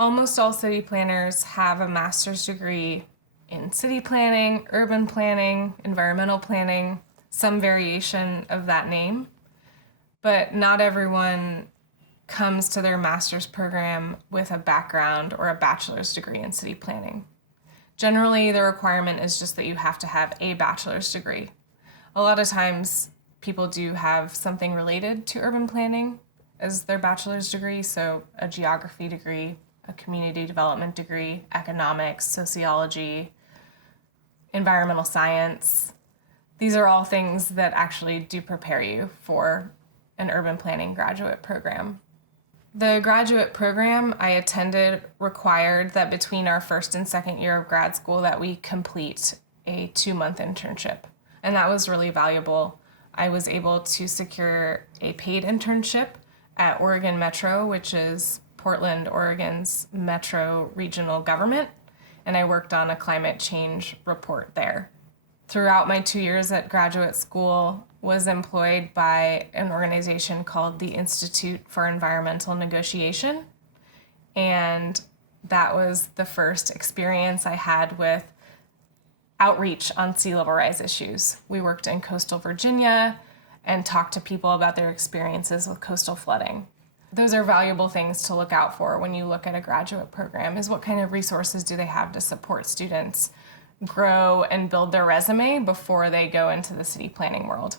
Almost all city planners have a master's degree in city planning, urban planning, environmental planning, some variation of that name. But not everyone comes to their master's program with a background or a bachelor's degree in city planning. Generally, the requirement is just that you have to have a bachelor's degree. A lot of times, people do have something related to urban planning as their bachelor's degree, so a geography degree, a community development degree, economics, sociology, environmental science. These are all things that actually do prepare you for an urban planning graduate program. The graduate program I attended required that between our first and second year of grad school that we complete a 2-month internship, and that was really valuable. I was able to secure a paid internship at Oregon Metro, which is Portland, Oregon's metro regional government, and I worked on a climate change report there. Throughout my 2 years at graduate school, was employed by an organization called the Institute for Environmental Negotiation, and that was the first experience I had with outreach on sea level rise issues. We worked in coastal Virginia and talked to people about their experiences with coastal flooding. Those are valuable things to look out for when you look at a graduate program, is what kind of resources do they have to support students grow and build their resume before they go into the city planning world.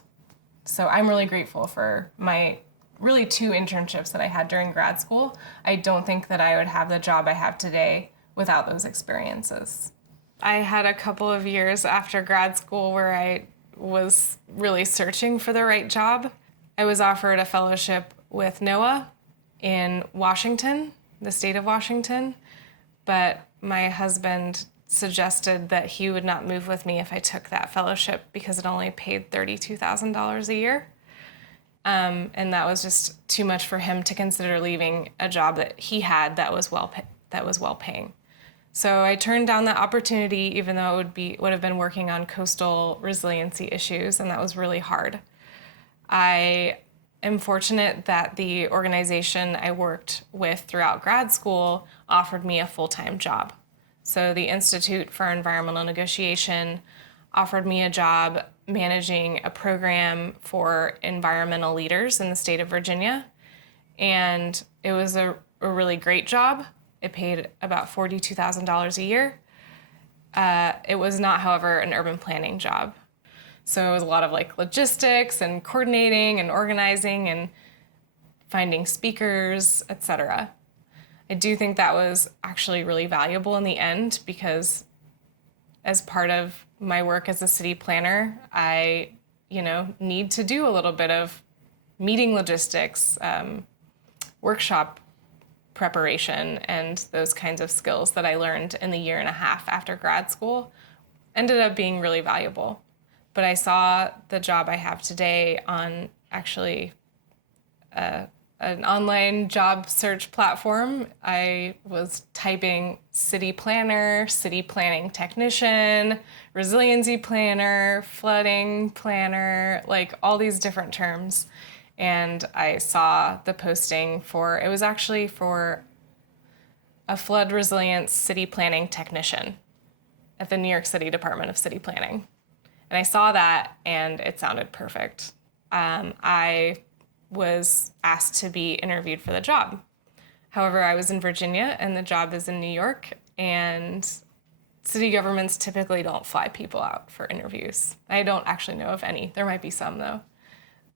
So I'm really grateful for my really 2 internships that I had during grad school. I don't think that I would have the job I have today without those experiences. I had a couple of years after grad school where I was really searching for the right job. I was offered a fellowship with NOAA in Washington, the state of Washington, but my husband suggested that he would not move with me if I took that fellowship because it only paid $32,000 a year. And that was just too much for him to consider leaving a job that he had that was well paying. So I turned down that opportunity, even though it would have been working on coastal resiliency issues, and that was really hard. I am fortunate that the organization I worked with throughout grad school offered me a full-time job. So the Institute for Environmental Negotiation offered me a job managing a program for environmental leaders in the state of Virginia. And it was a really great job. It paid about $42,000 a year. It was not, however, an urban planning job. So it was a lot of logistics and coordinating and organizing and finding speakers, etc. I do think that was actually really valuable in the end because as part of my work as a city planner, I, need to do a little bit of meeting logistics, workshop preparation, and those kinds of skills that I learned in the 1.5 years after grad school ended up being really valuable. But I saw the job I have today on actually an online job search platform. I was typing city planner, city planning technician, resiliency planner, flooding planner, all these different terms. And I saw the posting it was actually for a flood resilience city planning technician at the New York City Department of City Planning. And I saw that and it sounded perfect. I was asked to be interviewed for the job. However, I was in Virginia and the job is in New York, and city governments typically don't fly people out for interviews. I don't actually know of any. There might be some though.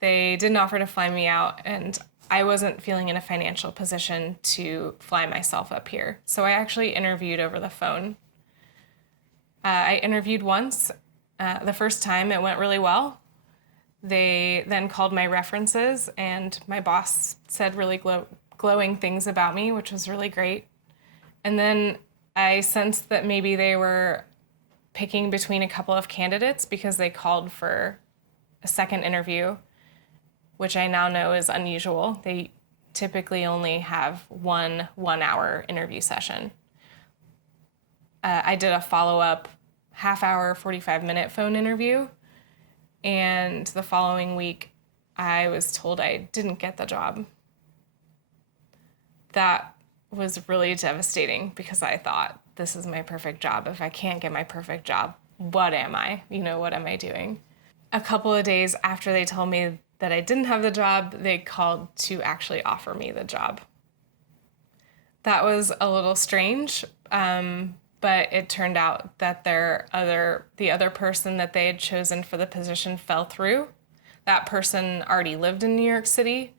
They didn't offer to fly me out, and I wasn't feeling in a financial position to fly myself up here. So I actually interviewed over the phone. I interviewed once. The first time it went really well. They then called my references, and my boss said really glowing things about me, which was really great. And then I sensed that maybe they were picking between a couple of candidates because they called for a second interview, which I now know is unusual. They typically only have one 1-hour interview session. I did a follow-up half-hour, 45-minute phone interview, and the following week, I was told I didn't get the job. That was really devastating because I thought, this is my perfect job. If I can't get my perfect job, what am I? What am I doing? A couple of days after they told me that I didn't have the job, they called to actually offer me the job. That was a little strange, but it turned out that the other person that they had chosen for the position fell through. That person already lived in New York City,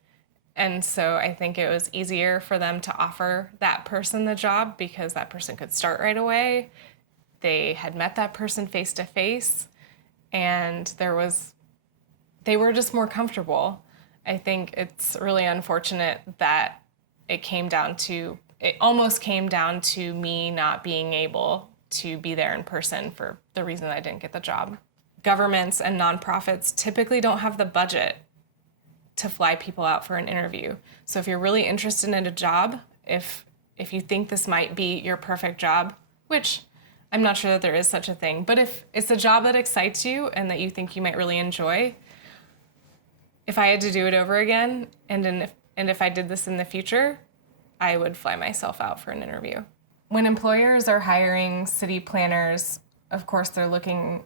and so I think it was easier for them to offer that person the job because that person could start right away. They had met that person face to face, and they were just more comfortable. I think it's really unfortunate that it almost came down to me not being able to be there in person for the reason I didn't get the job. Governments and nonprofits typically don't have the budget to fly people out for an interview. So if you're really interested in a job, if you think this might be your perfect job, which I'm not sure that there is such a thing, but if it's a job that excites you and that you think you might really enjoy, if I had to do it over again, and if I did this in the future, I would fly myself out for an interview. When employers are hiring city planners, of course, they're looking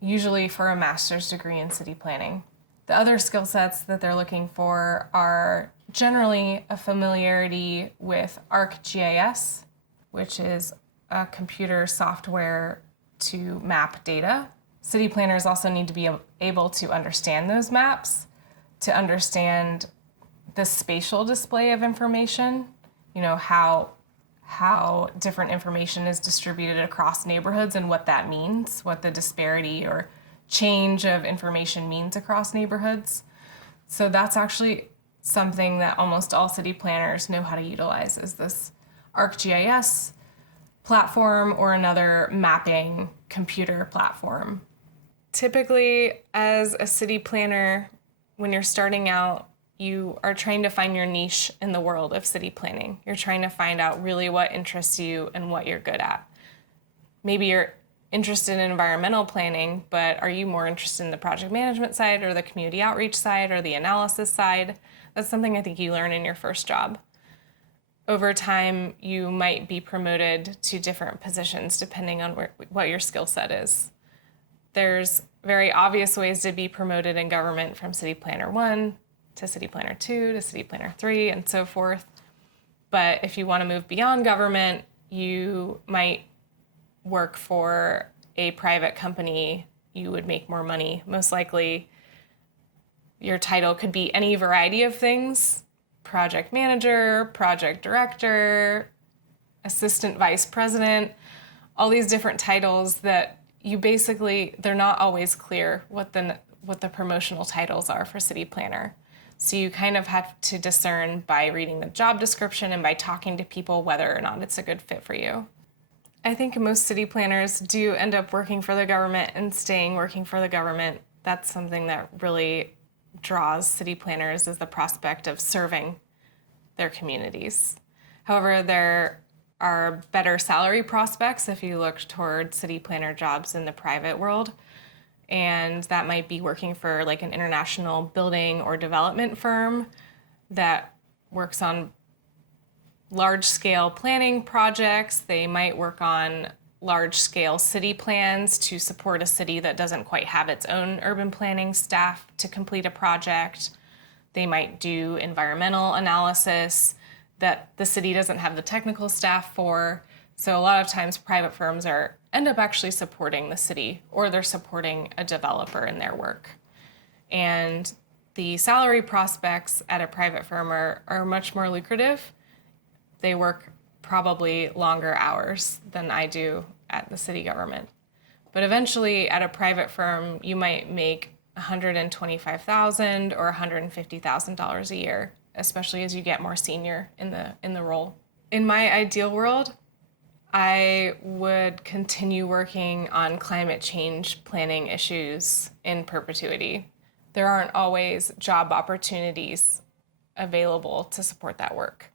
usually for a master's degree in city planning. The other skill sets that they're looking for are generally a familiarity with ArcGIS, which is a computer software to map data. City planners also need to be able to understand those maps, to understand the spatial display of information, how different information is distributed across neighborhoods and what that means, what the disparity or change of information means across neighborhoods. So that's actually something that almost all city planners know how to utilize, is this ArcGIS platform or another mapping computer platform. Typically, as a city planner, when you're starting out, you are trying to find your niche in the world of city planning. You're trying to find out really what interests you and what you're good at. Maybe you're interested in environmental planning, but are you more interested in the project management side or the community outreach side or the analysis side? That's something I think you learn in your first job. Over time, you might be promoted to different positions depending on what your skill set is. There's very obvious ways to be promoted in government, from City Planner 1 to City Planner 2 to City Planner 3 and so forth. But if you want to move beyond government, you might work for a private company. You would make more money. Most likely, your title could be any variety of things: project manager, project director, assistant vice president, all these different titles that they're not always clear what the promotional titles are for city planner. So you kind of have to discern by reading the job description and by talking to people whether or not it's a good fit for you. I think most city planners do end up working for the government and staying working for the government. That's something that really draws city planners, is the prospect of serving their communities. However, there are better salary prospects if you look toward city planner jobs in the private world. And that might be working for like an international building or development firm that works on large-scale planning projects. They might work on large-scale city plans to support a city that doesn't quite have its own urban planning staff to complete a project. They might do environmental analysis that the city doesn't have the technical staff for. So a lot of times private firms end up actually supporting the city, or they're supporting a developer in their work. And the salary prospects at a private firm are much more lucrative. They work probably longer hours than I do at the city government. But eventually at a private firm, you might make $125,000 or $150,000 a year, especially as you get more senior in the role. In my ideal world, I would continue working on climate change planning issues in perpetuity. There aren't always job opportunities available to support that work.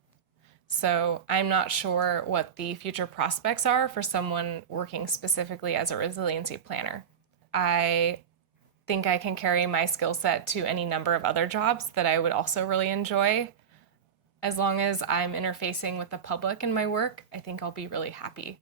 So I'm not sure what the future prospects are for someone working specifically as a resiliency planner. I think I can carry my skill set to any number of other jobs that I would also really enjoy. As long as I'm interfacing with the public in my work, I think I'll be really happy.